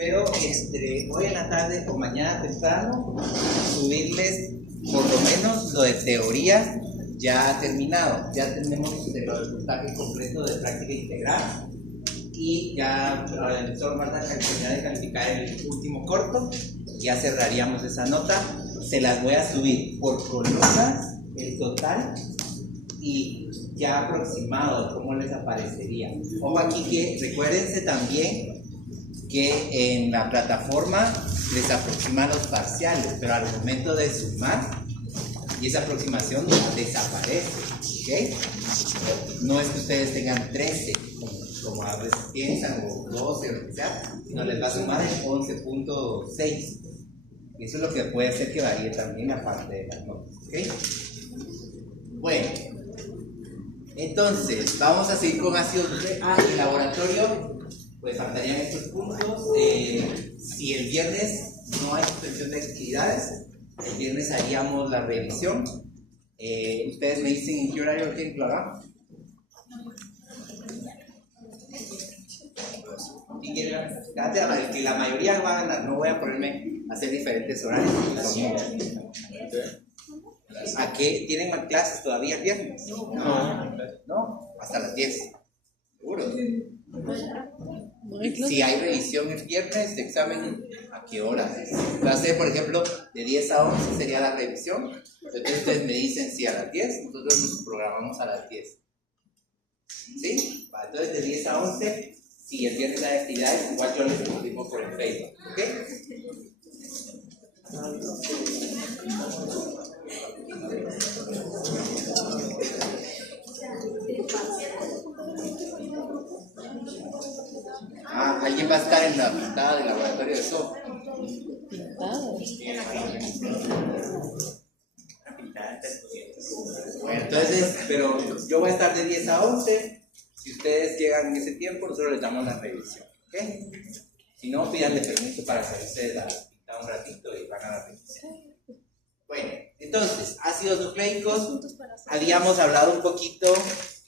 pero entre hoy en la tarde o mañana temprano subirles por lo menos lo de teoría ya terminado. Ya tenemos el puntaje completo de práctica integral y ya el profesor Marta terminará de calificar el último corto. Ya cerraríamos esa nota. Se las voy a subir por columnas, el total y ya aproximado cómo les aparecería. Ojo aquí que recuérdense también que en la plataforma les aproximan los parciales, pero al momento de sumar y esa aproximación desaparece, ¿ok? No es que ustedes tengan 13 como a veces piensan, o 12 o lo que sea, sino les va a sumar el 11.6. Eso es lo que puede hacer que varíe también aparte de las notas, ¿ok? Bueno, entonces vamos a seguir con ácidos nucleicos. El laboratorio, pues faltarían estos puntos. Si el viernes no hay suspensión de actividades, el viernes haríamos la revisión. Ustedes me dicen en qué horario quieren que lo hagamos. Que la mayoría va a ganar, no voy a ponerme a hacer diferentes horarios. ¿A qué? ¿Tienen más clases todavía el viernes? No, hasta las 10. ¿Seguro? Si hay revisión el viernes de examen, ¿a qué hora? Va a ser, por ejemplo, de 10 a 11 sería la revisión. Entonces ustedes me dicen si a las 10, nosotros nos programamos a las 10. ¿Sí? Entonces de 10 a 11, si el viernes hay actividades, igual yo les confirmo por el Facebook. ¿Ok? ¿Alguien va a estar en la pintada del laboratorio de software? Bueno, entonces, pero yo voy a estar de 10 a 11. Si ustedes llegan en ese tiempo, nosotros les damos la revisión. ¿Ok? Si no, pídanle permiso para salirse de la pintada un ratito y van a la revisión. Bueno, entonces, ácidos nucleicos. Habíamos hablado un poquito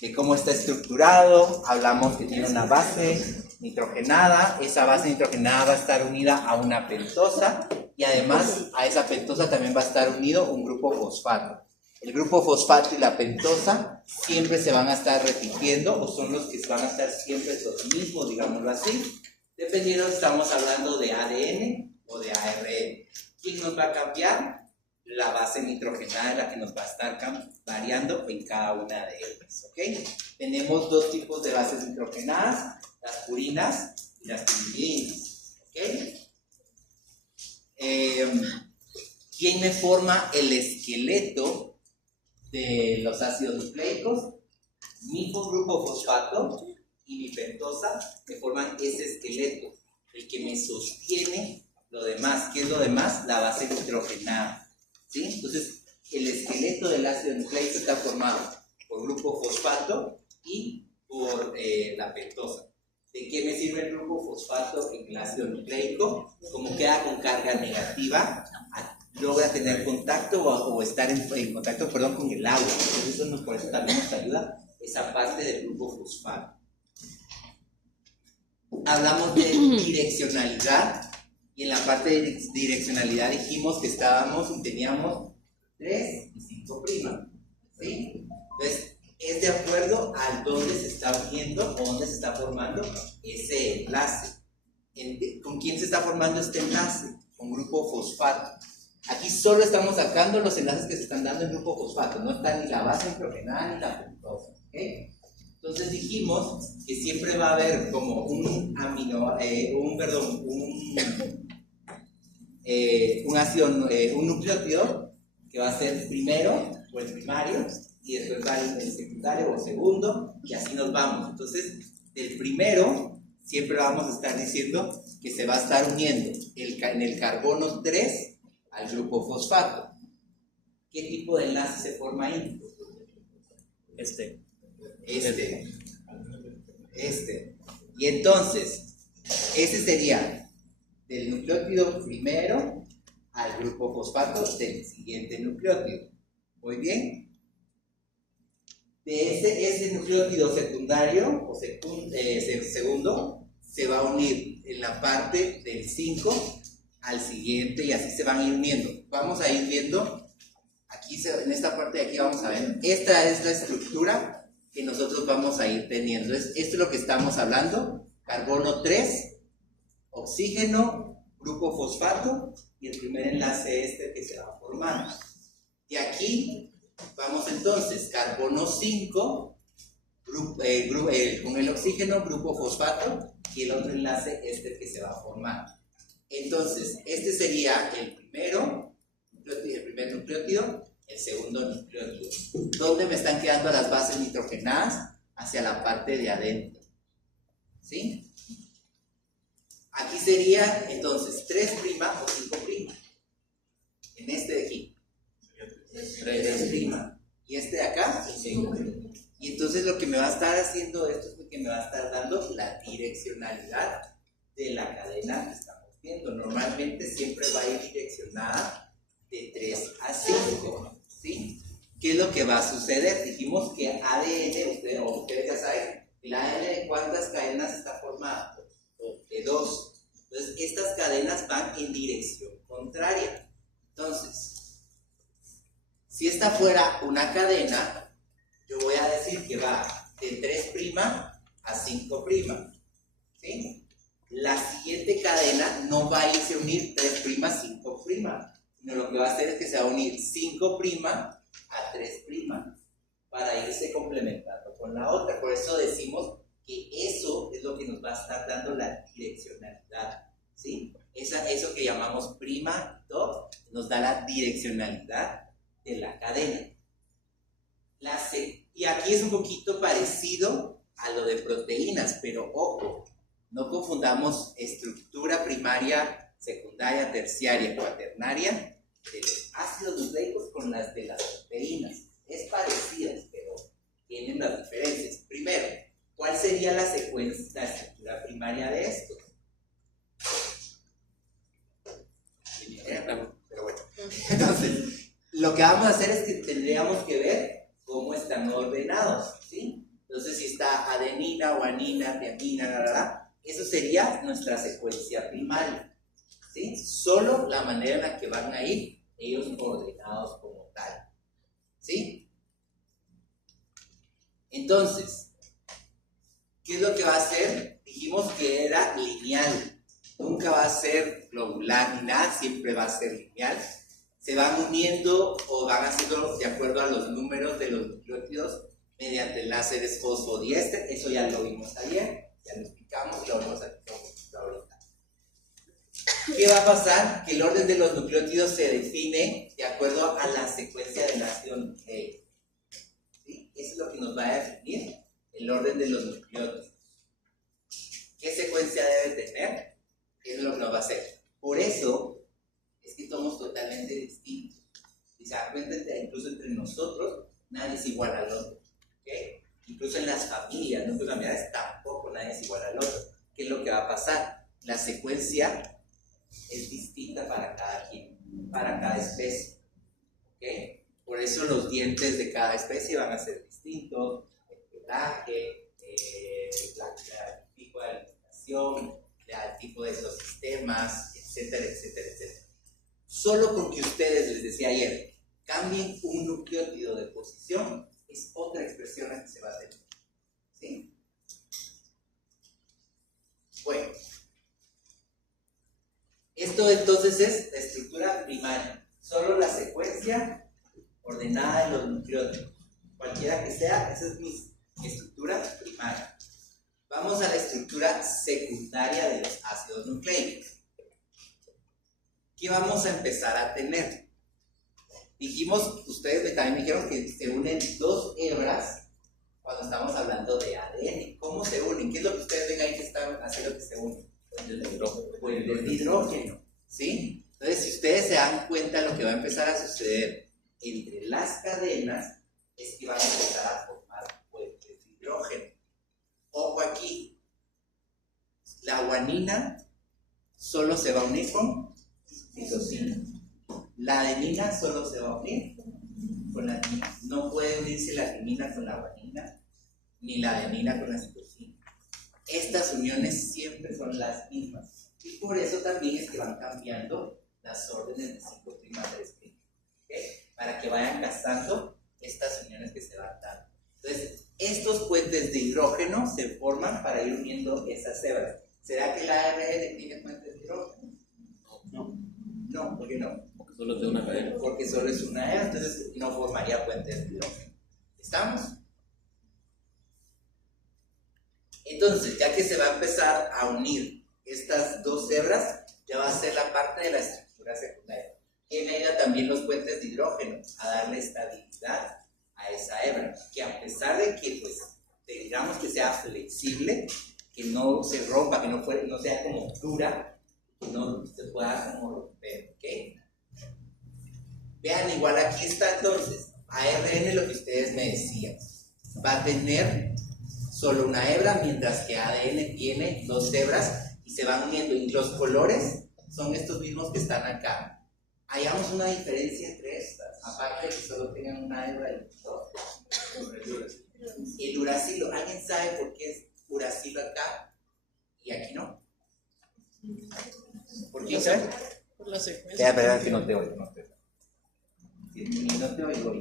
de cómo está estructurado. Hablamos que tiene una base nitrogenada. Esa base nitrogenada va a estar unida a una pentosa y además a esa pentosa también va a estar unido un grupo fosfato. El grupo fosfato y la pentosa siempre se van a estar repitiendo o son los que van a estar siempre los mismos, digámoslo así, dependiendo si estamos hablando de ADN o de ARN. ¿Quién nos va a cambiar? La base nitrogenada es la que nos va a estar variando en cada una de ellas. ¿Ok? Tenemos dos tipos de bases nitrogenadas, las purinas y las timidinas. ¿Ok? ¿Quién me forma el esqueleto de los ácidos nucleicos? Mi grupo fosfato y mi pentosa me forman ese esqueleto, el que me sostiene lo demás. ¿Qué es lo demás? La base nitrogenada. ¿Sí? Entonces, el esqueleto del ácido nucleico está formado por grupo fosfato y por la pentosa. ¿De qué me sirve el grupo fosfato en el ácido nucleico? Como queda con carga negativa, logra tener contacto o estar en contacto con el agua. Entonces, por eso también nos ayuda esa parte del grupo fosfato. Hablamos de direccionalidad. Y en la parte de direccionalidad dijimos que teníamos 3 y 5'. ¿Sí? Entonces, es de acuerdo a dónde se está uniendo o dónde se está formando ese enlace. ¿Con quién se está formando este enlace? Con grupo fosfato. Aquí solo estamos sacando los enlaces que se están dando en grupo fosfato. No está ni la base nitrogenada ni la pentosa. ¿Okay? Entonces dijimos que siempre va a haber como un nucleótido que va a ser primero o el primario y después va el secundario o segundo y así nos vamos. Entonces del primero siempre vamos a estar diciendo que se va a estar uniendo en el carbono 3 al grupo fosfato. ¿Qué tipo de enlace se forma ahí? Este. Y entonces, ese sería del nucleótido primero al grupo fosfato del siguiente nucleótido. ¿Muy bien? De ese nucleótido secundario o segundo se va a unir en la parte del 5 al siguiente y así se van a ir uniendo. Vamos a ir viendo, aquí en esta parte de aquí vamos a ver, esta es la estructura que nosotros vamos a ir teniendo. Esto es lo que estamos hablando, carbono 3, oxígeno, grupo fosfato y el primer enlace que se va formando. Y aquí vamos entonces, carbono 5, con el oxígeno, grupo fosfato y el otro enlace que se va a formar. Entonces, este sería el primer nucleótido, el segundo nucleótido. ¿Dónde me están quedando las bases nitrogenadas? Hacia la parte de adentro. ¿Sí? Aquí sería entonces 3' o 5'. En este de aquí. 3'. Y este de acá, 5'. Y entonces lo que me va a estar haciendo esto es que me va a estar dando la direccionalidad de la cadena que estamos viendo. Normalmente siempre va a ir direccionada de 3 a 5. ¿Sí? ¿Qué es lo que va a suceder? Dijimos que ADN, ustedes ya saben, el ADN de cuántas cadenas está formado, de 2. Entonces, estas cadenas van en dirección contraria. Entonces, si esta fuera una cadena, yo voy a decir que va de 3' a 5'. ¿Sí? La siguiente cadena no va a irse a unir 3' a 5', sino lo que va a hacer es que se va a unir 5' a 3' para irse complementando con la otra. Por eso decimos que eso es lo que nos va a estar dando la direccionalidad. ¿Sí? Eso que llamamos prima 2 nos da la direccionalidad de la cadena. Y aquí es un poquito parecido a lo de proteínas, pero ojo, no confundamos estructura primaria, secundaria, terciaria, cuaternaria de los ácidos nucleicos con las de las proteínas. Es parecidas, pero tienen las diferencias. Primero, ¿cuál sería la estructura primaria de esto? Pero bueno, entonces, lo que vamos a hacer es que tendríamos que ver cómo están ordenados, ¿sí? Entonces, si está adenina, guanina, tiamina, eso sería nuestra secuencia primaria, ¿sí? Solo la manera en la que van a ir ellos ordenados como tal, ¿sí? Entonces, ¿qué es lo que va a hacer? Dijimos que era lineal, nunca va a ser globular ni nada, siempre va a ser lineal. Se van uniendo o van haciendo de acuerdo a los números de los nucleótidos mediante enlaces fosfodiéster. Eso ya lo vimos ayer, ya lo explicamos y lo vamos a explicar ahorita. ¿Qué va a pasar? Que el orden de los nucleótidos se define de acuerdo a la secuencia del ácido nucleico. ¿Sí? Eso es lo que nos va a definir el orden de los nucleótidos. ¿Qué secuencia debe tener? Eso es lo que nos va a hacer. Por eso es que somos totalmente distintos. Si se dan cuenta, incluso entre nosotros, nadie es igual al otro. ¿Okay? Incluso en las familias, nuestras familiares, tampoco nadie es igual al otro. ¿Qué es lo que va a pasar? La secuencia es distinta para cada quien, para cada especie. ¿Okay? Por eso los dientes de cada especie van a ser distintos, el pelaje, el tipo de alimentación, el tipo de ecosistemas, etcétera, etcétera, etcétera. Solo con que ustedes, les decía ayer, cambien un nucleótido de posición, es otra expresión la que se va a tener. ¿Sí? Bueno, esto entonces es la estructura primaria, solo la secuencia ordenada de los nucleótidos. Cualquiera que sea, esa es mi estructura primaria. Vamos a la estructura secundaria de los ácidos nucleicos. ¿Qué vamos a empezar a tener? Dijimos, ustedes también me dijeron que se unen 2 hebras cuando estamos hablando de ADN. ¿Cómo se unen? ¿Qué es lo que ustedes ven ahí que están haciendo que se unen? Pues el hidrógeno, ¿sí? Entonces, si ustedes se dan cuenta, lo que va a empezar a suceder entre las cadenas es que van a empezar a formar puentes de hidrógeno. Ojo aquí, la guanina solo se va a unir con citosina. La adenina solo se va a unir con la adenina. No puede unirse la adenina con la guanina, ni la adenina con la citosina. estas uniones siempre son las mismas. Y por eso también es que van cambiando las órdenes de 5' a 3'. ¿Okay? Para que vayan casando estas uniones que se van dando. Entonces, estos puentes de hidrógeno se forman para ir uniendo esas hebras. ¿Será que la ARN tiene puentes de hidrógeno? No. No, ¿por qué no? Porque solo es una cadena. Porque solo es una hebra, entonces no formaría puentes de hidrógeno. ¿Estamos? Entonces, ya que se va a empezar a unir estas dos hebras, ya va a ser la parte de la estructura secundaria. Que me ayuda también los puentes de hidrógeno a darle estabilidad a esa hebra. Que a pesar de que, pues, digamos que sea flexible, que no se rompa, que no sea como dura, que no se pueda como romper, ¿ok? Vean, igual aquí está entonces, ARN, lo que ustedes me decían, va a tener solo una hebra, mientras que ADN tiene dos hebras y se van uniendo. Y los colores son estos mismos que están acá. Hayamos una diferencia entre estas, aparte de que solo tengan una hebra y dos. El uracilo, ¿alguien sabe por qué es uracilo acá y aquí no? ¿Por qué sabe? Por la secuencia. Espera, que no te oigo, no te oigo. No te oigo.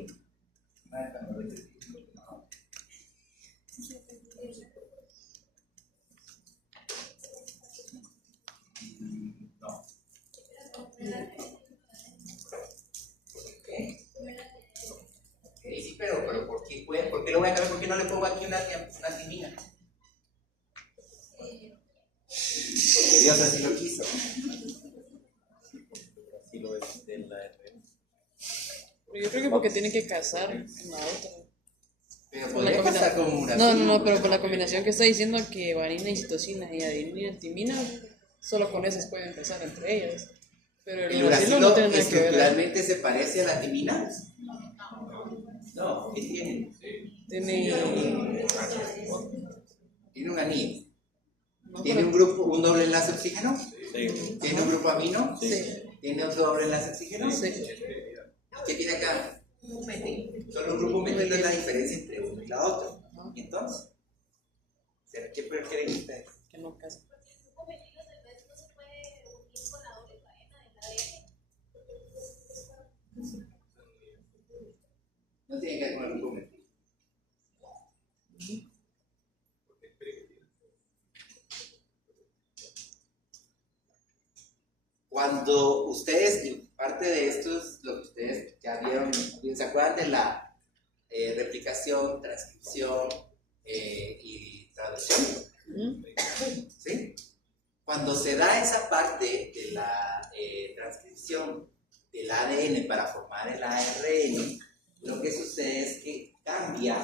No. ¿Qué? Sí, pero ¿por qué lo voy a cambiar? ¿Por qué no le pongo aquí una timina? Porque Dios así lo quiso. Así lo es de la ARN. Yo creo que porque tiene que casar en la otra. Pero Por la podría pasar como una no, pero por la combinación que está diciendo que guanina y citosina y adenina y timina, solo con esas pueden casar entre ellas. Pero ¿El el uracilo no tiene nada que ver. estructuralmente se parece a la timina? No, ¿qué tiene? Tiene Tiene un anillo. no, ¿Tiene un grupo, un doble enlace oxígeno? Sí. ¿Tiene un grupo amino? Sí. ¿Tiene otro doble enlace oxígeno? Sí. ¿Qué tiene acá? Solo un grupo metilo es la diferencia entre uno y la otra. ¿Y entonces? ¿Qué creen ustedes? Que no casa. No tiene que ver con el grupo metilo. Cuando ustedes, y parte de esto es lo que ustedes ya vieron, ¿se acuerdan de la replicación, transcripción y traducción? ¿Sí? Cuando se da esa parte de la transcripción del ADN para formar el ARN, lo que sucede es que cambia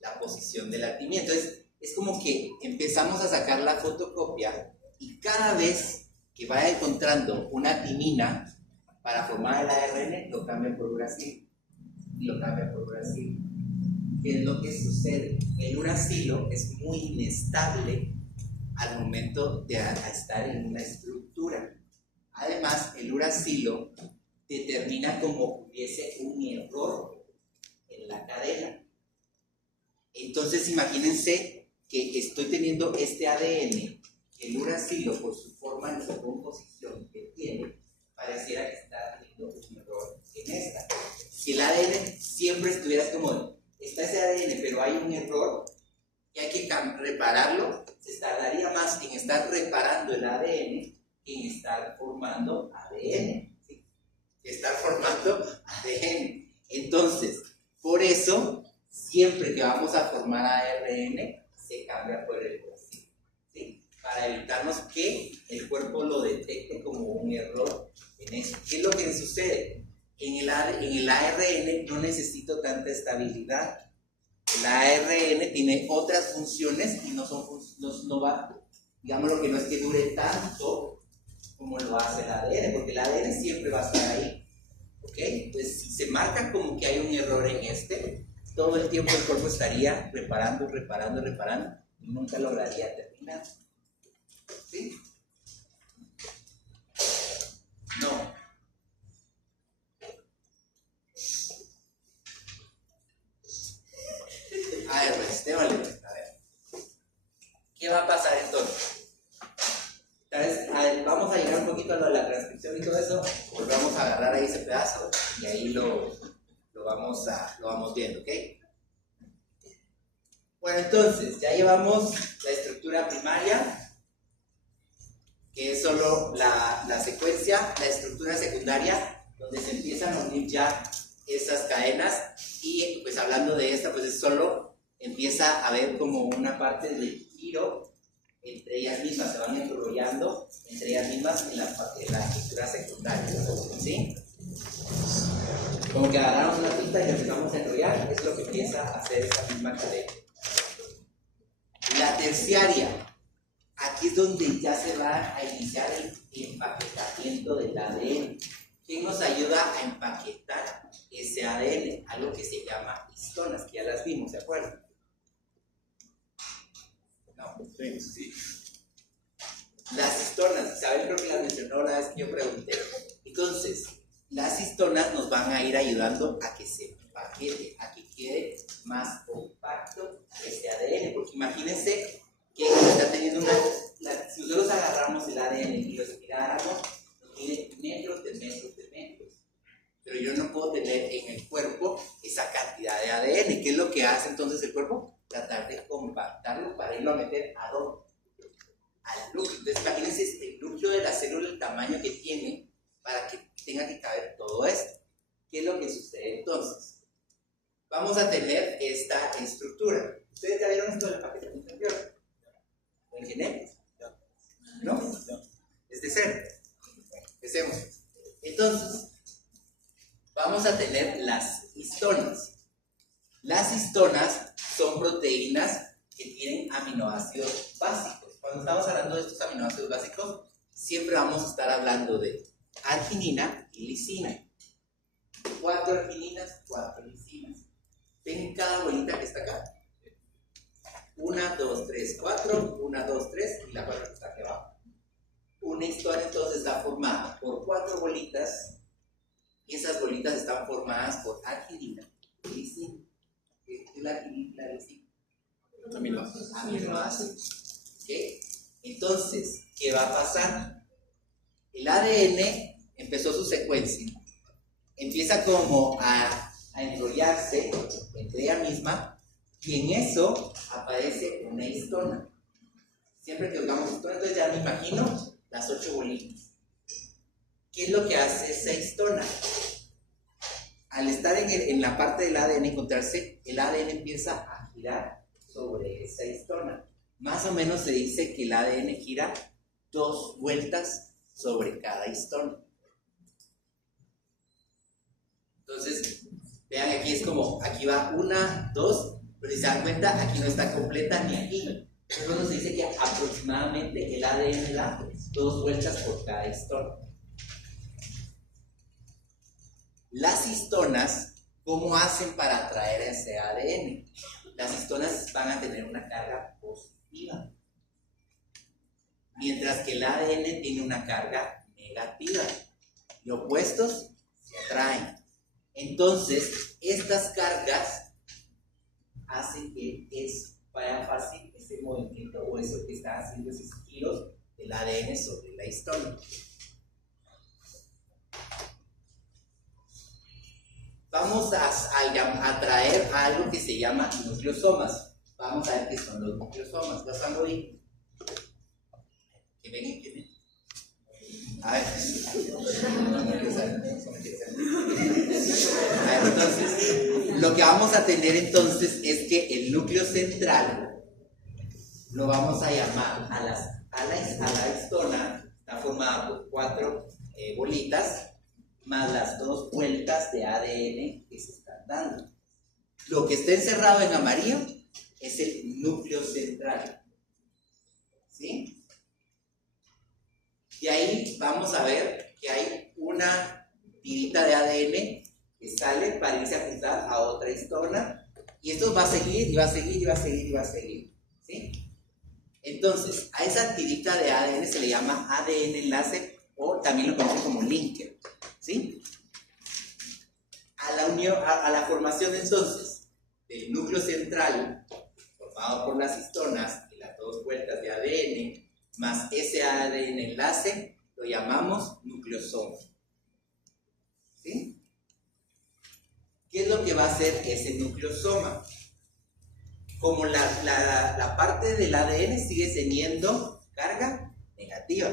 la posición de la timina. Entonces, es como que empezamos a sacar la fotocopia y cada vez que vaya encontrando una timina para formar el ARN, lo cambia por uracilo y lo cambia por uracilo. ¿Qué es lo que sucede? El uracilo es muy inestable al momento de estar en una estructura. Además, el uracilo determina como hubiese un error en la cadena. Entonces, imagínense que estoy teniendo este ADN. El uracilo, por su forma y su composición que tiene, pareciera que está teniendo un error en esta. Si el ADN siempre estuviera como, está ese ADN, pero hay un error y hay que repararlo, se tardaría más en estar reparando el ADN que en estar formando ADN. ¿Sí? Estar formando ADN. Entonces, por eso, siempre que vamos a formar ARN, se cambia por el uracilo. ¿Sí? Para evitarnos que el cuerpo lo detecte como un error en eso. ¿Qué es lo que sucede? En el ARN no necesito tanta estabilidad. El ARN tiene otras funciones y no va, digamos, lo que no es que dure tanto como lo hace el ADN, porque el ADN siempre va a estar ahí. ¿Ok? Entonces, si se marca como que hay un error en todo el tiempo el cuerpo estaría reparando y nunca lograría terminar. ¿Sí? No. A ver, pues, déjale, a ver. ¿Qué va a pasar entonces? lo de la transcripción y todo eso, volvamos a agarrar ahí ese pedazo y ahí lo vamos viendo, ¿ok? Bueno, entonces, ya llevamos la estructura primaria, que es solo la secuencia, la estructura secundaria, donde se empiezan a unir ya esas cadenas, y pues hablando de esta, pues es solo empieza a haber como una parte de giro entre ellas mismas, se van enrollando entre ellas mismas en la estructura secundaria, ¿sí? Como que agarramos una tinta y la empezamos a enrollar, es lo que empieza a hacer esa misma cadena. La terciaria, aquí es donde ya se va a iniciar el empaquetamiento del ADN. ¿Quién nos ayuda a empaquetar ese ADN? Algo que se llama histonas, que ya las vimos, ¿se acuerdan? No, sí. Las histonas, Isabel creo que las mencionó la vez que yo pregunté. Entonces, las histonas nos van a ir ayudando a que se empaquete, a que quede más compacto este ADN, porque imagínense que está teniendo si nosotros agarramos el ADN y lo estiráramos, nos tiene metros de metros de metros, pero yo no puedo tener en el cuerpo esa cantidad de ADN. ¿Qué es lo que hace entonces el cuerpo? Tratar de compactarlo para irlo a meter ¿a dónde? Al núcleo. Entonces imagínense el núcleo de la célula, el tamaño que tiene para que tenga que caber todo esto. ¿Qué es lo que sucede entonces? Vamos a tener esta estructura. ¿Ustedes ya vieron esto del empaquetamiento anterior? ¿Lo ingeniero? ¿No? Es de cero. Empecemos. Entonces, vamos a tener las histonas. Las histonas son proteínas que tienen aminoácidos básicos. Cuando estamos hablando de estos aminoácidos básicos, siempre vamos a estar hablando de arginina y lisina. 4 argininas, 4 lisinas. ¿Ven cada bolita que está acá? 1, 2, 3, 4, 1, 2, 3 y la 4 que está aquí abajo. Una histona entonces está formada por 4 bolitas, y esas bolitas están formadas por arginina y lisina. ¿Qué es la arginina y la lisina? Aminoácidos. ¿Okay? Entonces, ¿qué va a pasar? El ADN empezó su secuencia. Empieza como a enrollarse entre ella misma, y en eso aparece una histona. Siempre que usamos histona, entonces ya me imagino las 8 bolitas. ¿Qué es lo que hace esa histona? Al estar en la parte del ADN, encontrarse, el ADN empieza a girar sobre esa histona. Más o menos se dice que el ADN gira 2 vueltas sobre cada histona. Entonces, vean, aquí es como, aquí va 1, 2, pero si se dan cuenta, aquí no está completa ni aquí. Entonces se dice que aproximadamente el ADN da 2 vueltas por cada histona. Las histonas, ¿cómo hacen para atraer a ese ADN? Las histonas van a tener una carga positiva, mientras que el ADN tiene una carga negativa. Los opuestos se atraen. Entonces, estas cargas hacen que vaya fácil ese movimiento o eso que está haciendo esos giros del ADN sobre la histona. Vamos a traer algo que se llama nucleosomas. Vamos a ver qué son los nucleosomas. ¿Lo están viendo? ¿Qué ven? ¿Qué ven? A ver, entonces, lo que vamos a tener entonces es que el núcleo central lo vamos a llamar a la histona, está formada por 4 bolitas, más las 2 vueltas de ADN que se están dando. Lo que está encerrado en amarillo es el núcleo central. ¿Sí? Y ahí vamos a ver que hay una tirita de ADN que sale para irse a juntar a otra histona, y esto va a seguir, y va a seguir, y va a seguir, y va a seguir. ¿Sí? Entonces, a esa tirita de ADN se le llama ADN enlace, o también lo conocen como linker. ¿Sí? A la formación entonces del núcleo central, formado por las histonas y las 2 vueltas de ADN, más ese ADN enlace, lo llamamos nucleosoma. ¿Sí? ¿Qué es lo que va a hacer ese nucleosoma? Como la parte del ADN sigue teniendo carga negativa,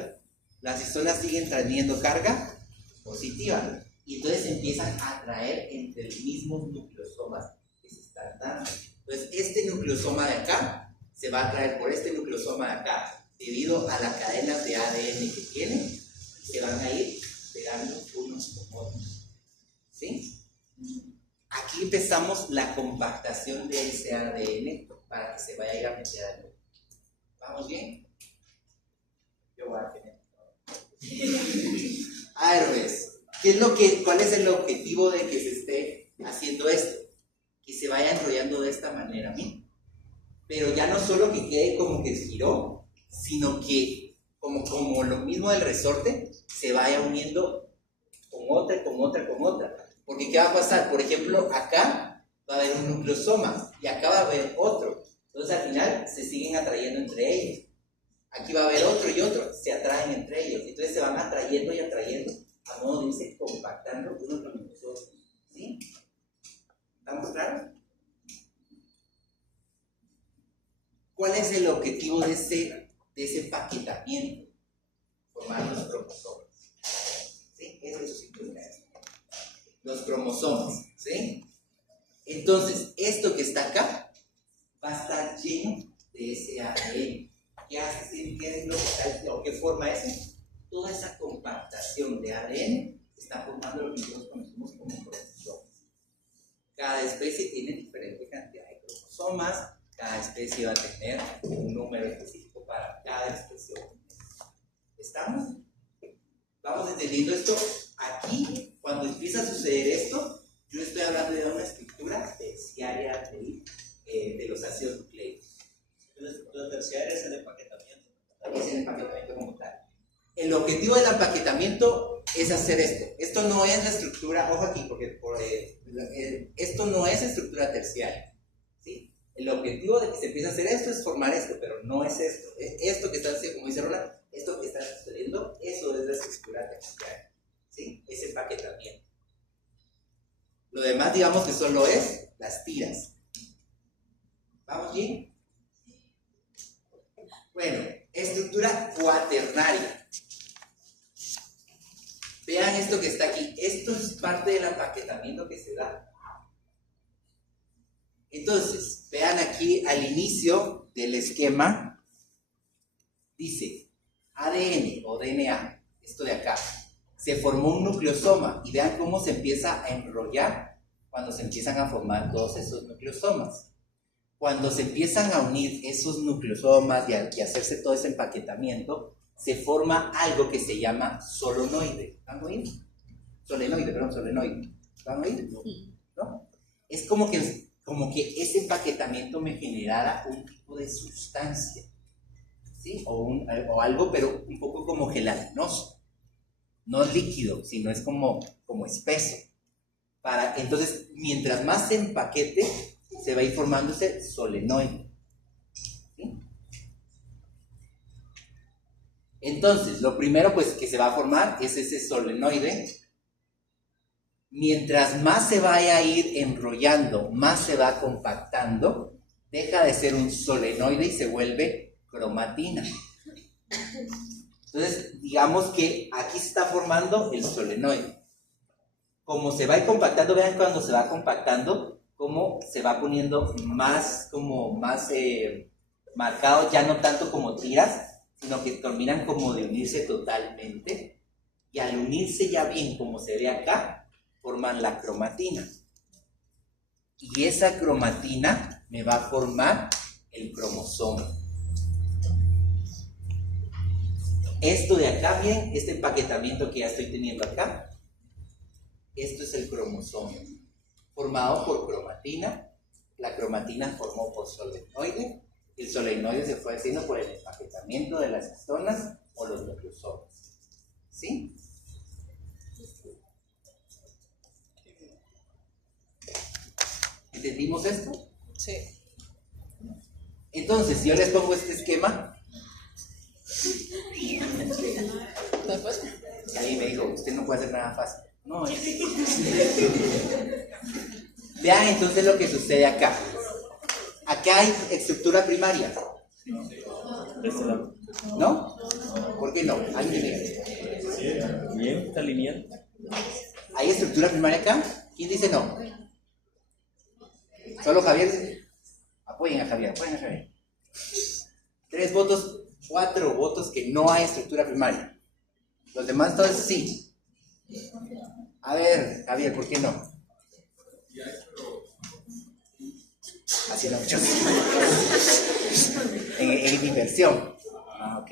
las histonas siguen teniendo carga positiva, y entonces empiezan a atraer entre los mismos nucleosomas que se están dando. Entonces este nucleosoma de acá se va a atraer por este nucleosoma de acá, debido a las cadenas de ADN que tienen, se van a ir pegando unos con otros. ¿Sí? Aquí empezamos la compactación de ese ADN para que se vaya a ir a meter al núcleo. ¿Vamos bien? Yo voy a tener. A ver, pues, ¿cuál es el objetivo de que se esté haciendo esto? Que se vaya enrollando de esta manera, ¿bien? Pero ya no solo que quede como que giró, sino que como lo mismo del resorte, se vaya uniendo con otra, con otra, con otra. Porque ¿qué va a pasar? Por ejemplo, acá va a haber un nucleosoma y acá va a haber otro. Entonces al final se siguen atrayendo entre ellos. Aquí va a haber otro y otro, se atraen entre ellos. Entonces se van atrayendo y atrayendo a modo de irse compactando unos con los otros. ¿Sí? ¿Estamos claros? ¿Cuál es el objetivo de ese empaquetamiento? Formar los cromosomas. ¿Sí? Eso es importante. Los cromosomas, ¿sí? Entonces, esto que está acá va a estar lleno de ese ADN. ¿Qué hace? ¿Qué es lo que está, o qué forma eso? Toda esa compactación de ADN está formando lo que nosotros conocemos como cromosomas. Cada especie tiene diferente cantidad de cromosomas, cada especie va a tener un número específico para cada especie. ¿Estamos? ¿Vamos entendiendo esto? Aquí, cuando empieza a suceder esto, yo estoy hablando de una estructura terciaria de los ácidos nucleicos. La estructura terciaria es el empaquetamiento. Es el empaquetamiento como tal. El objetivo del empaquetamiento es hacer esto. Esto no es la estructura, ojo aquí, porque esto no es estructura terciaria. ¿Sí? El objetivo de que se empiece a hacer esto es formar esto, pero no es esto. Esto que está haciendo, como dice Roland, esto que está sucediendo, eso es la estructura terciaria. ¿Sí? Es empaquetamiento. Lo demás, digamos que solo es las tiras. ¿Vamos bien? Bueno, estructura cuaternaria. Vean esto que está aquí. Esto es parte del empaquetamiento que se da. Entonces, vean aquí al inicio del esquema, dice ADN o DNA, esto de acá. Se formó un nucleosoma y vean cómo se empieza a enrollar cuando se empiezan a formar todos esos nucleosomas. Cuando se empiezan a unir esos nucleosomas y hacerse todo ese empaquetamiento, se forma algo que se llama solenoide. ¿Van a oír? Solenoide. ¿Van a oír? ¿No? Es como que ese empaquetamiento me generara un tipo de sustancia, ¿sí? O algo, pero un poco como gelatinoso. No es líquido, sino es como espeso. Entonces, mientras más se empaquete, se va a ir formando ese solenoide. ¿Sí? Entonces, lo primero pues que se va a formar es ese solenoide. Mientras más se vaya a ir enrollando, más se va compactando, deja de ser un solenoide y se vuelve cromatina. Entonces, digamos que aquí se está formando el solenoide. Como se va a ir compactando, vean cuando se va compactando, cómo se va poniendo más marcado, ya no tanto como tiras, sino que terminan como de unirse totalmente. Y al unirse ya bien, como se ve acá, forman la cromatina. Y esa cromatina me va a formar el cromosoma. Esto de acá, bien, este empaquetamiento que ya estoy teniendo acá, esto es el cromosoma, formado por cromatina. La cromatina formó por solenoide. El solenoide se fue haciendo por el empaquetamiento de las histonas o los nucleosomas. ¿Sí? ¿Entendimos esto? Sí. Entonces, si yo les pongo este esquema, ¿Después? Alguien me dijo, usted no puede hacer nada fácil. No, vean entonces lo que sucede acá. Acá hay estructura primaria. ¿No? ¿Por qué no? ¿Alguien me diga? Bien, está lineal. ¿Hay estructura primaria acá? ¿Quién dice no? Solo Javier. Apoyen a Javier, apoyen a Javier. 3 votos, 4 votos que no hay estructura primaria. Los demás todos sí. A ver, Javier, ¿por qué no? Haciendo muchos. En inversión. Ok.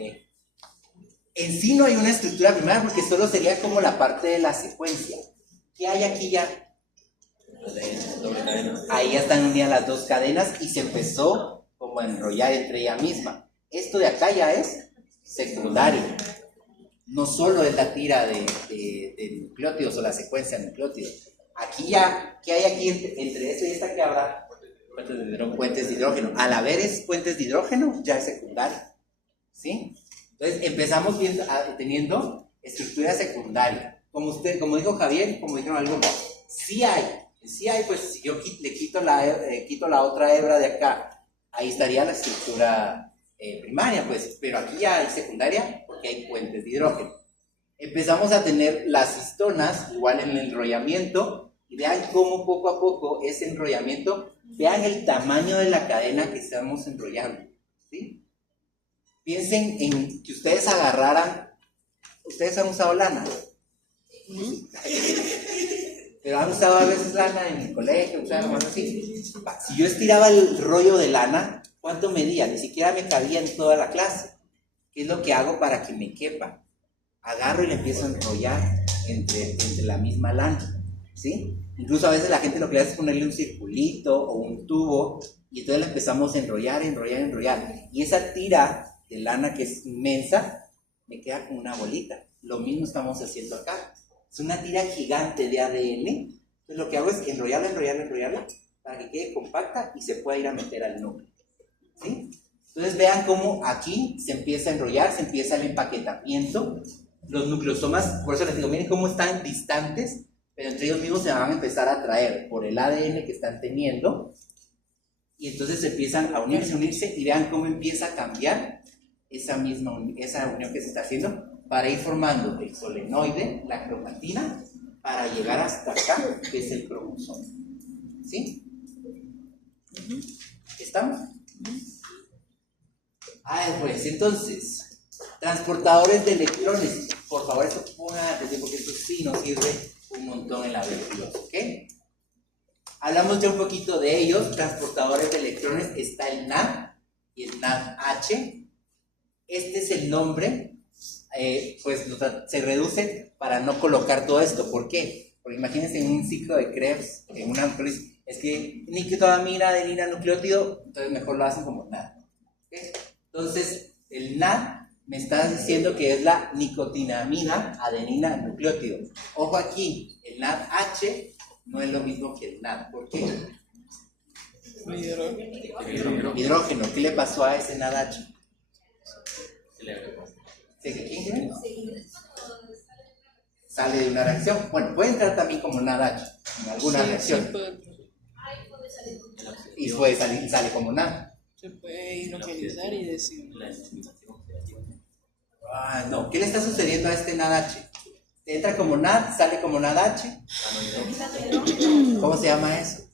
En sí no hay una estructura primaria porque solo sería como la parte de la secuencia. ¿Qué hay aquí ya? Ahí ya están unidas las 2 cadenas y se empezó como a enrollar entre ella misma. Esto de acá ya es secundario. No solo es la tira de nucleótidos o la secuencia de nucleótidos. Aquí ya, ¿qué hay aquí entre esto y esta que habrá? Puentes de hidrógeno. Al haber puentes de hidrógeno, ya es secundario. ¿Sí? Entonces empezamos teniendo estructura secundaria. Como dijo Javier, como dijeron algunos, sí hay, pues si yo le quito la otra hebra de acá, ahí estaría la estructura primaria, pues, pero aquí ya hay secundaria porque hay puentes de hidrógeno. Empezamos a tener las histonas, igual en el enrollamiento, y vean cómo poco a poco ese enrollamiento, vean el tamaño de la cadena que estamos enrollando, ¿sí? Piensen en que ustedes ustedes han usado lana, pero han usado a veces lana en el colegio, más así. Si yo estiraba el rollo de lana, ¿cuánto medía? Ni siquiera me cabía en toda la clase. ¿Qué es lo que hago para que me quepa? Agarro y le empiezo a enrollar entre la misma lana, ¿sí? Incluso a veces la gente lo que hace es ponerle un circulito o un tubo y entonces le empezamos a enrollar. Y esa tira de lana que es inmensa, me queda como una bolita. Lo mismo estamos haciendo acá. Es una tira gigante de ADN. Entonces lo que hago es enrollarla para que quede compacta y se pueda ir a meter al núcleo, ¿sí? Entonces vean cómo aquí se empieza a enrollar, se empieza el empaquetamiento. Los nucleosomas, por eso les digo, miren cómo están distantes, pero entre ellos mismos se van a empezar a atraer por el ADN que están teniendo. Y entonces empiezan a unirse y vean cómo empieza a cambiar esa unión que se está haciendo para ir formando el solenoide, la cromatina, para llegar hasta acá, que es el cromosoma. ¿Sí? ¿Estamos? Pues entonces, transportadores de electrones. Por favor, esto pongan atención porque esto sí nos sirve un montón en la biología, ¿ok? Hablamos ya un poquito de ellos. Transportadores de electrones. Está el NAD y el NADH. Este es el nombre. Pues se reduce para no colocar todo esto. ¿Por qué? Porque imagínense en un ciclo de Krebs, en una nucleólisis, es que nicotinamina, adenina, nucleótido, entonces mejor lo hacen como NAD. ¿Okay? Entonces, el NAD me está diciendo que es la nicotinamina, adenina, nucleótido. Ojo aquí, el NADH no es lo mismo que el NAD. ¿Por qué? Hidrógeno. ¿Qué le pasó a ese NADH? ¿Quién? Sale de una reacción. Bueno, puede entrar también como NADH en alguna reacción. Y sale como NAD. Se puede hidrogenizar y decir. No. ¿Qué le está sucediendo a este NADH? Entra como NAD, sale como NADH. ¿Cómo se llama eso?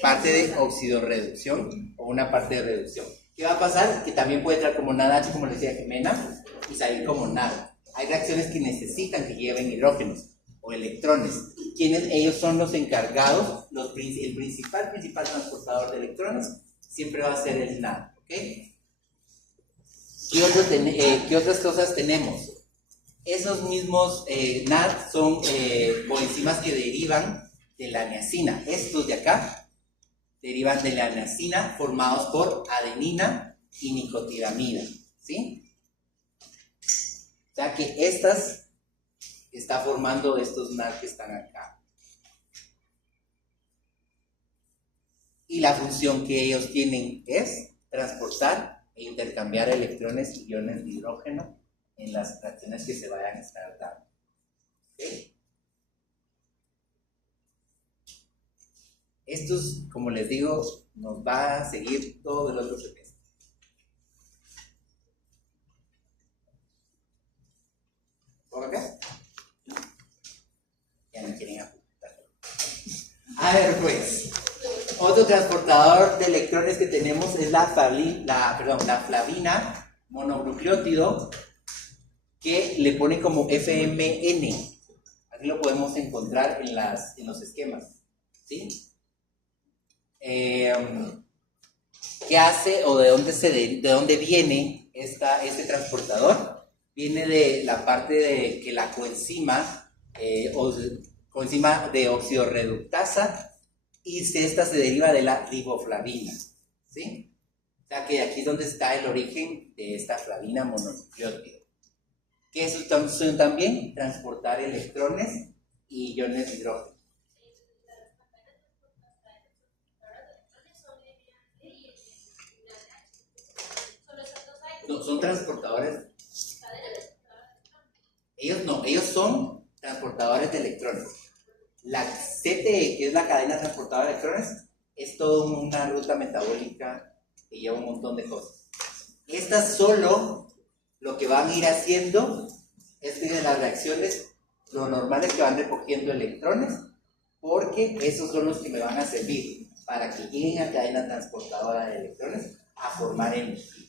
Parte de oxidorreducción o una parte de reducción. ¿Qué va a pasar? Que también puede entrar como NADH, como le decía Jimena, y salir como NAD. Hay reacciones que necesitan que lleven hidrógenos o electrones. Ellos son los encargados, el principal transportador de electrones siempre va a ser el NAD. ¿Ok? ¿Qué otras cosas tenemos? Esos mismos NAD son coenzimas que derivan de la niacina. Estos de acá derivan de la niacina formados por adenina y nicotinamida. ¿Sí? O sea que está formando estos NAD que están acá. Y la función que ellos tienen es transportar e intercambiar electrones y iones de hidrógeno en las reacciones que se vayan a estar dando. ¿Okay? Estos, como les digo, nos va a seguir todo el otro semestre. ¿Por acá? Ya no quieren apuntar. A ver, pues, otro transportador de electrones que tenemos es la flavina monoglucleótido, que le pone como FMN. Aquí lo podemos encontrar en los esquemas. ¿Sí? ¿Qué hace o de dónde viene este transportador? Viene de la parte de que la coenzima de oxidorreductasa, y esta se deriva de la riboflavina. ¿Sí? O sea que aquí es donde está el origen de esta flavina mononucleótida. Que son también transportar electrones y iones de hidrógeno. No, son transportadores. Ellos son transportadores de electrones. La CTE, que es la cadena transportadora de electrones, es toda una ruta metabólica que lleva un montón de cosas. Estas solo lo que van a ir haciendo es que de las reacciones, lo normal es que van recogiendo electrones, porque esos son los que me van a servir para que lleguen a cadena transportadora de electrones a formar energía.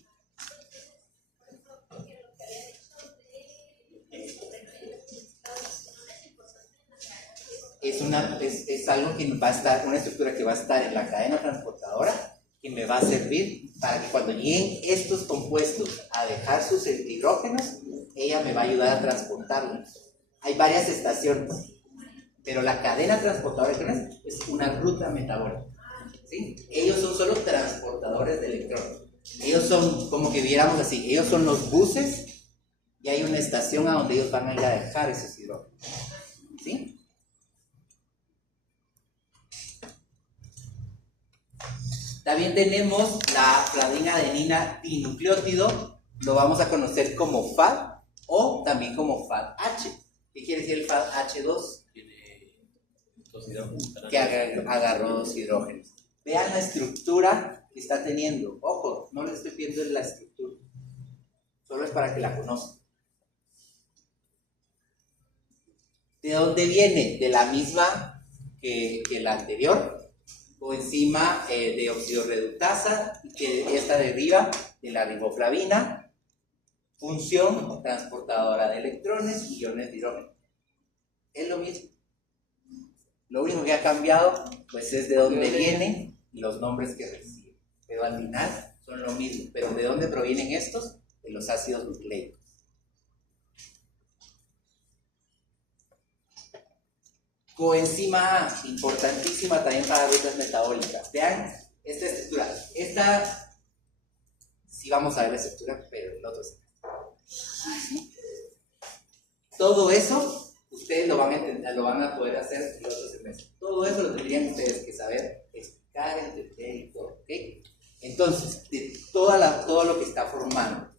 Es algo que va a estar, una estructura que va a estar en la cadena transportadora, que me va a servir para que cuando lleguen estos compuestos a dejar sus hidrógenos, ella me va a ayudar a transportarlos. Hay varias estaciones, pero la cadena transportadora de electrones es una ruta metabólica. ¿Sí? Ellos son solo transportadores de electrones. Ellos son, como que viéramos así, ellos son los buses y hay una estación a donde ellos van a ir a dejar esos hidrógenos. ¿Sí? También tenemos la flavina adenina dinucleótido, lo vamos a conocer como FAD o también como FADH. ¿Qué quiere decir el FADH2? Tiene dos hidrógenos. Que agarró dos hidrógenos. Vean la estructura que está teniendo. Ojo, no les estoy pidiendo la estructura, solo es para que la conozcan. ¿De dónde viene? De la misma que la anterior, coenzima de oxidorreductasa, que esta deriva de la riboflavina, función transportadora de electrones y iones de hidrógeno. Es lo mismo. Lo único que ha cambiado pues es de dónde vienen y los nombres que reciben. Pero al final son lo mismo. Pero ¿de dónde provienen estos? De los ácidos nucleicos. Coenzima A, importantísima también para rutas metabólicas. Vean esta estructura. Esta, sí vamos a ver la estructura, pero el otro sí. Todo eso, ustedes lo van a entender, lo van a poder hacer el otro semestre. Todo eso lo tendrían ustedes que saber, explicar, entender y todo. ¿Okay? Entonces, de todo lo que está formando.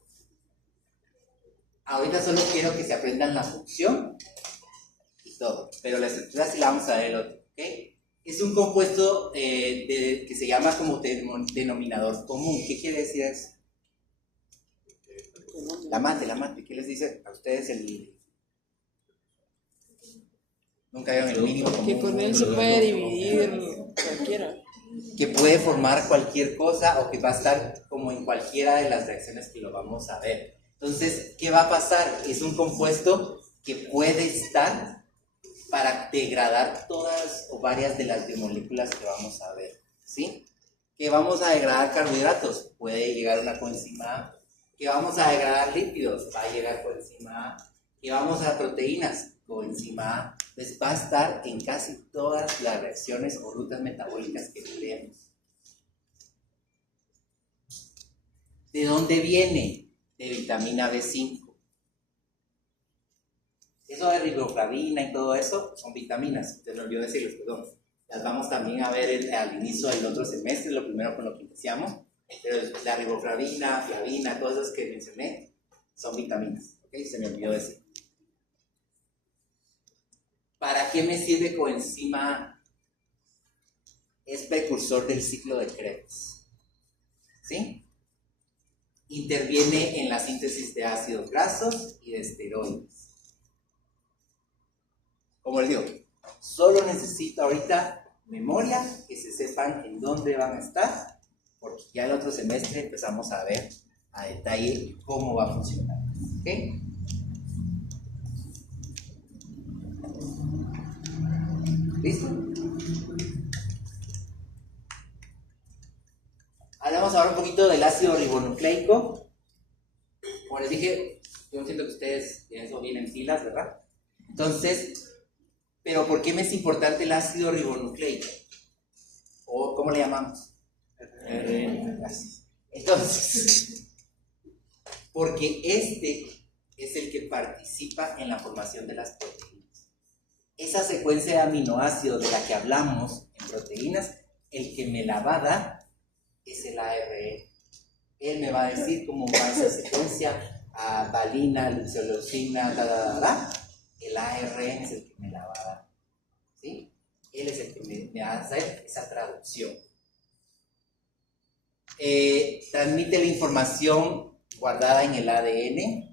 Ahorita solo quiero que se aprendan la función y todo, pero la estructura sí la vamos a ver el otro. ¿Okay? Es un compuesto que se llama como denominador común. ¿Qué quiere decir eso? La mate. ¿Qué les dice a ustedes el... Nunca vieron el mínimo común? Que con él se puede dividir cualquiera. Que puede formar cualquier cosa o que va a estar como en cualquiera de las reacciones que lo vamos a ver. Entonces, ¿qué va a pasar? Es un compuesto que puede estar para degradar todas o varias de las bimoléculas que vamos a ver. ¿Sí? Que vamos a degradar carbohidratos, puede llegar una coenzima A. Que vamos a degradar lípidos, va a llegar coenzima A. Que vamos a proteínas, coenzima A. Pues va a estar en casi todas las reacciones o rutas metabólicas que tenemos. ¿De dónde viene? De vitamina B5. Eso de riboflavina y todo eso son vitaminas, se me olvidó decirles, perdón. Las vamos también a ver al inicio del otro semestre, lo primero con lo que iniciamos. Pero la riboflavina, flavina, todas esas que mencioné, son vitaminas. Ok, se me olvidó decir. ¿Para qué me sirve coenzima A? Es precursor del ciclo de Krebs. ¿Sí? Interviene en la síntesis de ácidos grasos y de esteroides. Como les digo, solo necesito ahorita memoria, que se sepan en dónde van a estar, porque ya el otro semestre empezamos a ver a detalle cómo va a funcionar. ¿Ok? ¿Listo? Hablamos ahora un poquito del ácido ribonucleico. Como les dije, yo siento que ustedes en eso vienen filas, ¿verdad? Entonces, ¿pero por qué me es importante el ácido ribonucleico? ¿O cómo le llamamos? Gracias. Entonces, porque este es el que participa en la formación de las proteínas. Esa secuencia de aminoácidos de la que hablamos en proteínas, el que me la va a dar es el ARN. Él me va a decir cómo va esa secuencia, a valina, leucina, el ARN es el que me la va a dar. ¿Sí? Él es el que me va a hacer esa traducción. Transmite la información guardada en el ADN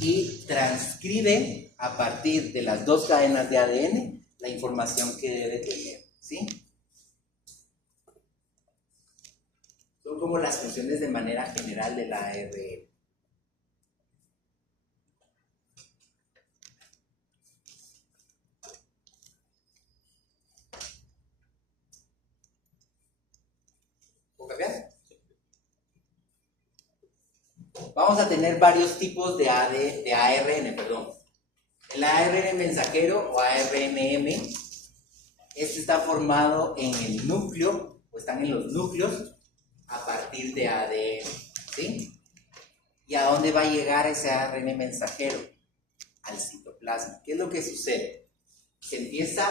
y transcribe a partir de las dos cadenas de ADN la información que debe tener. ¿Sí? Son como las funciones de manera general del ARN. ¿Puedo cambiar? Vamos a tener varios tipos de ARN, perdón. El ARN mensajero o ARNM, este está formado en el núcleo, o están en los núcleos, a partir de ADN, ¿sí? ¿Y a dónde va a llegar ese ARN mensajero? Al citoplasma. ¿Qué es lo que sucede? Se empieza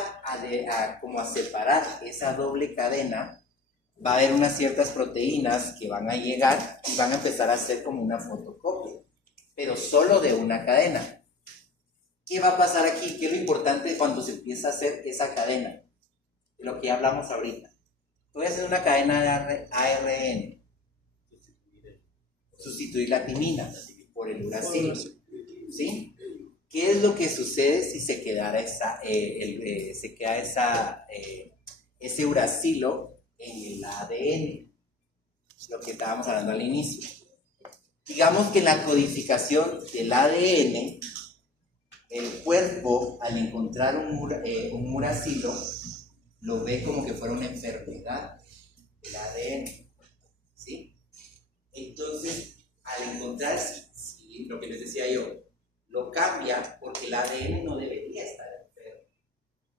como a separar esa doble cadena. Va a haber unas ciertas proteínas que van a llegar y van a empezar a hacer como una fotocopia, pero solo de una cadena. ¿Qué va a pasar aquí? ¿Qué es lo importante cuando se empieza a hacer esa cadena? De lo que ya hablamos ahorita. Voy a hacer una cadena de ARN. Sustituir la timina por el uracilo. ¿Sí? ¿Qué es lo que sucede si se quedara ese uracilo en el ADN? Lo que estábamos hablando al inicio. Digamos que en la codificación del ADN, el cuerpo, al encontrar un uracilo, lo ve como que fuera una enfermedad del ADN. ¿Sí? Entonces, al encontrar, si lo que les decía yo, lo cambia porque el ADN no debería estar enfermo.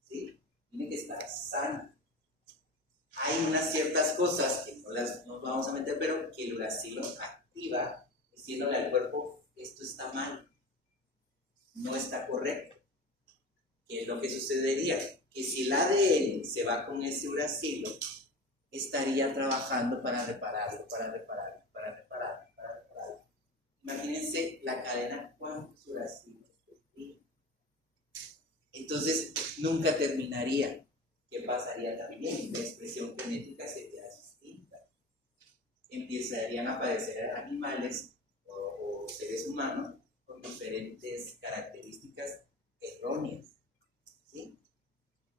¿Sí? Tiene que estar sano. Hay unas ciertas cosas que no vamos a meter, pero que el uracilo activa diciéndole al cuerpo, esto está mal, no está correcto. ¿Qué es lo que sucedería? Que si el ADN se va con ese uracilo, estaría trabajando para repararlo. Imagínense la cadena, ¿cuántos uracilos tiene? Entonces, nunca terminaría. ¿Qué pasaría también? La expresión genética sería distinta. Empezarían a aparecer animales o seres humanos con diferentes características erróneas. ¿Sí?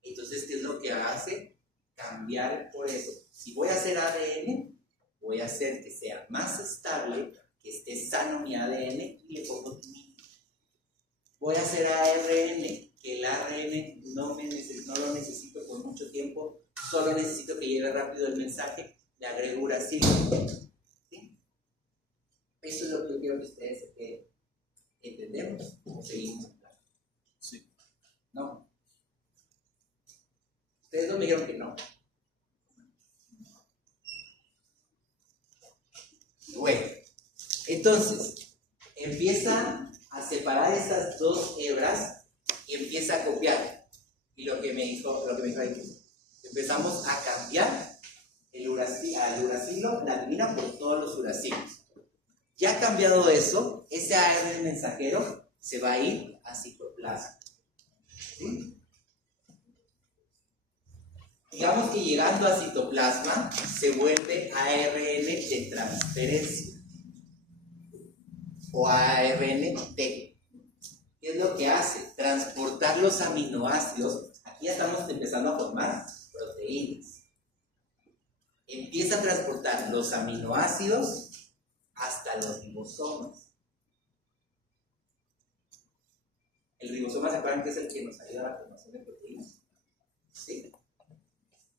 Entonces, ¿qué es lo que hace? Cambiar por eso. Si voy a hacer ADN, voy a hacer que sea más estable, que esté sano mi ADN y le pongo timina. Voy a hacer ARN, que el ARN no lo necesito por mucho tiempo, solo necesito que llegue rápido el mensaje, le agrego uracilo. ¿Sí? Eso es lo que yo quiero que ustedes entendemos o seguimos hablando. Sí. ¿No? Ustedes no me dijeron que no. Bueno, entonces empieza a separar esas dos hebras y empieza a copiar. Y lo que me dijo ahí, empezamos a cambiar al uracilo, la timina por todos los uracilos. Ya cambiado eso, ese ARN mensajero se va a ir a citoplasma. ¿Sí? Digamos que llegando a citoplasma se vuelve ARN de transferencia o ARNT. ¿Qué es lo que hace? Transportar los aminoácidos. Aquí ya estamos empezando a formar proteínas. Empieza a transportar los aminoácidos hasta los ribosomas. El ribosoma, ¿se acuerdan que es el que nos ayuda a la formación de proteínas? ¿Sí?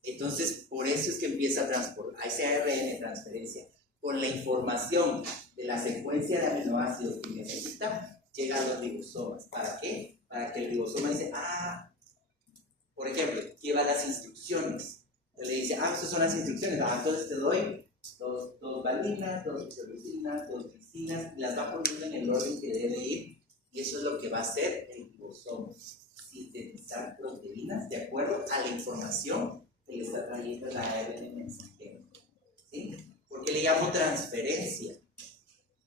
Entonces, por eso es que empieza a transportar a ese ARN de transferencia. Con la información de la secuencia de aminoácidos que necesita, llega a los ribosomas. ¿Para qué? Para que el ribosoma dice, por ejemplo, lleva las instrucciones. Le dice, estas son las instrucciones. Entonces te doy dos valinas, dos isoleucinas, dos lisinas, y las va poniendo en el orden que debe ir. Y eso es lo que va a hacer el ribosoma. Sintetizar proteínas de acuerdo a la información que le está trayendo la ARN mensajero. ¿Sí? ¿Por qué le llamo transferencia?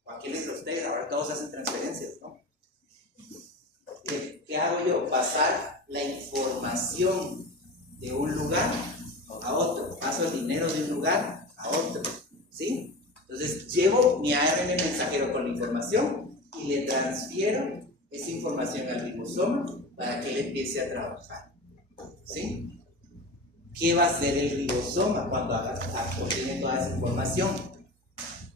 ¿O a qué les ustedes? Ahora todos hacen transferencias, ¿no? ¿Qué hago yo? Pasar la información de un lugar a otro. Paso el dinero de un lugar a otro. ¿Sí? Entonces llevo mi ARN mensajero con la información y le transfiero esa información al ribosoma para que él empiece a trabajar. ¿Sí? ¿Qué va a hacer el ribosoma cuando obtiene toda esa información?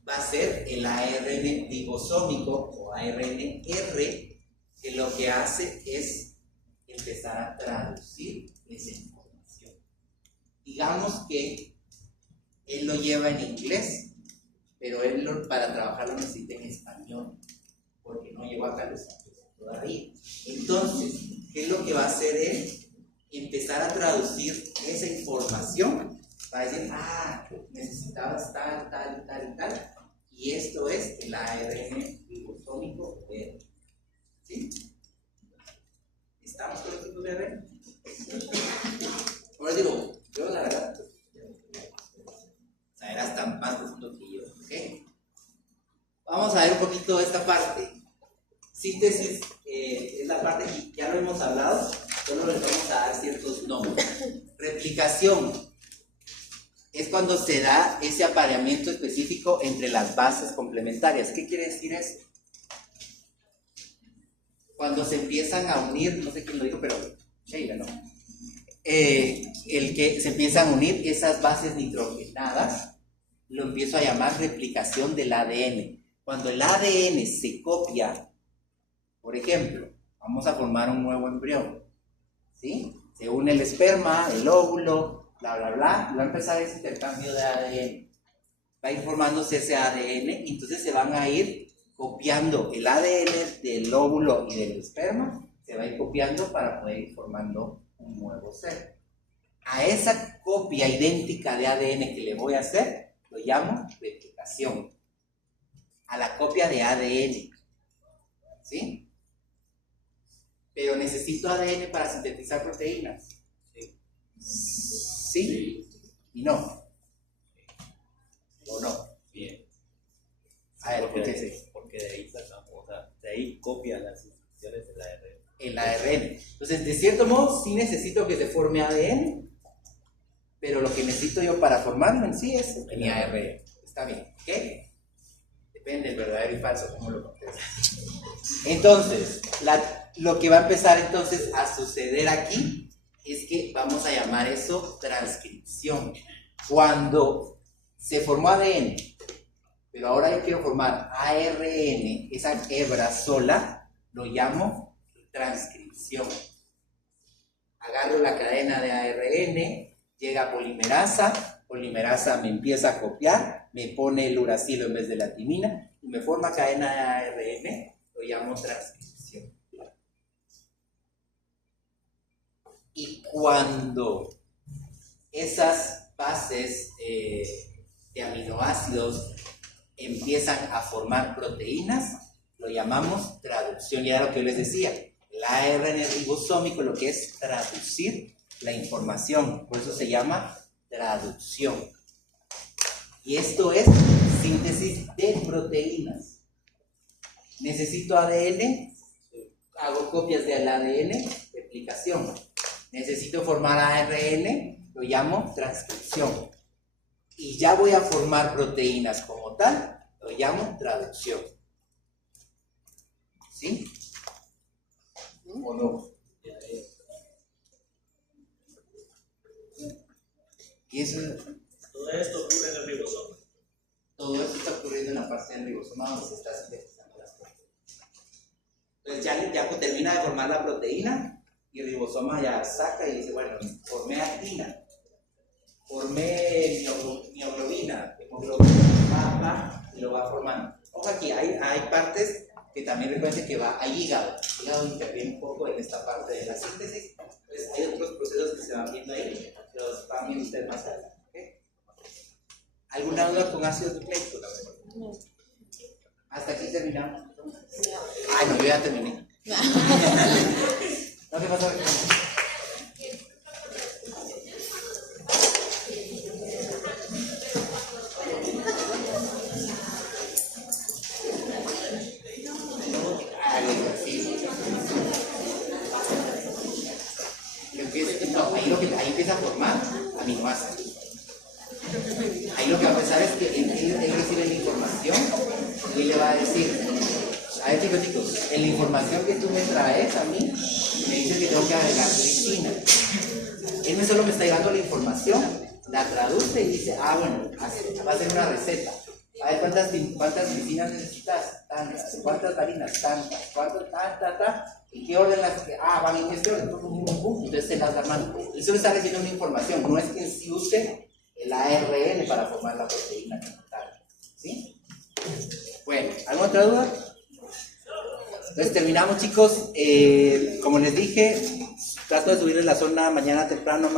Va a ser el ARN ribosómico o ARNR, que lo que hace es empezar a traducir esa información. Digamos que él lo lleva en inglés, pero él para trabajar lo necesita en español, porque no llegó acá los todavía. Entonces, ¿qué es lo que va a hacer él? Empezar a traducir esa información para decir, necesitabas tal, tal, tal, tal, y esto es el ARN ribosómico de R. ¿Sí? ¿Estamos con los tipos de ARN? Ahora digo, yo la verdad, eras tan más profundo que yo, ¿ok? Vamos a ver un poquito esta parte. Síntesis es la parte que ya lo hemos hablado, solo les vamos a dar ciertos nombres. Replicación es cuando se da ese apareamiento específico entre las bases complementarias. ¿Qué quiere decir eso? Cuando se empiezan a unir, no sé quién lo dijo, pero Sheila, ¿no? El que se empiezan a unir esas bases nitrogenadas, lo empiezo a llamar replicación del ADN. Cuando el ADN se copia, por ejemplo, vamos a formar un nuevo embrión, ¿sí? Se une el esperma, el óvulo, bla, bla, bla, y va a empezar ese intercambio de ADN. Va a ir formándose ese ADN, y entonces se van a ir copiando el ADN del óvulo y del esperma, se va a ir copiando para poder ir formando un nuevo ser. A esa copia idéntica de ADN que le voy a hacer, lo llamo replicación. A la copia de ADN, ¿sí? Pero necesito ADN para sintetizar proteínas. ¿Sí? Y no. ¿O no? Bien. A ver, porque de ahí sacamos, o sea, de ahí copian las instrucciones del ARN. El ARN. Entonces, de cierto modo, sí necesito que se forme ADN, pero lo que necesito yo para formarlo en sí es mi ARN. Está bien, ¿ok? Depende del verdadero y falso, cómo lo contestas. Entonces, lo que va a empezar entonces a suceder aquí es que vamos a llamar eso transcripción. Cuando se formó ADN, pero ahora yo quiero formar ARN, esa hebra sola, lo llamo transcripción. Agarro la cadena de ARN, llega a polimerasa me empieza a copiar, me pone el uracilo en vez de la timina y me forma cadena de ARN, lo llamo transcripción. Y cuando esas bases de aminoácidos empiezan a formar proteínas, lo llamamos traducción. Y era lo que yo les decía, el ARN ribosómico lo que es traducir la información, por eso se llama traducción. Y esto es síntesis de proteínas. Necesito ADN, hago copias del ADN, replicación. Necesito formar ARN, lo llamo transcripción. Y ya voy a formar proteínas como tal, lo llamo traducción. ¿Sí? ¿O no? Y eso, Todo esto ocurre en el ribosoma. todo esto está ocurriendo en la parte del ribosoma donde se está sintetizando las proteínas. Entonces ya termina de formar la proteína y el ribosoma ya saca y dice, bueno, formé actina, formé mioglobina, hemoglobina, y lo va formando. Ojo aquí, hay partes que también recuerden que hay hígado. El hígado interviene un poco en esta parte de la síntesis. Entonces hay otros procesos que se van viendo ahí, los van viendo ustedes más adelante. ¿Okay? ¿Alguna duda con ácido nucleico? No. ¿Hasta aquí terminamos? Ay, no, yo ya terminé. ¿No te pasa? Ahí empieza a formar aminoácidos. Ahí lo que va a pasar es que él recibe la información y él le va a decir, a ver chicos, en la información que tú me traes a mí, me dices que tengo que agregar glicina. Él no solo me está llevando la información, la traduce y dice, bueno, va a ser una receta. A ver, ¿cuántas glicinas necesitas? Tantas. ¿Cuántas varinas? Tantas. ¿Cuántas? ¿Y qué orden las que? Van en este orden. Entonces se las arman. Él solo está recibiendo una información, no es que en sí use el ARN para formar la proteína como tal. ¿Sí? Bueno, ¿alguna otra duda? Entonces terminamos, chicos. Como les dije, trato de subirles la zona mañana temprano.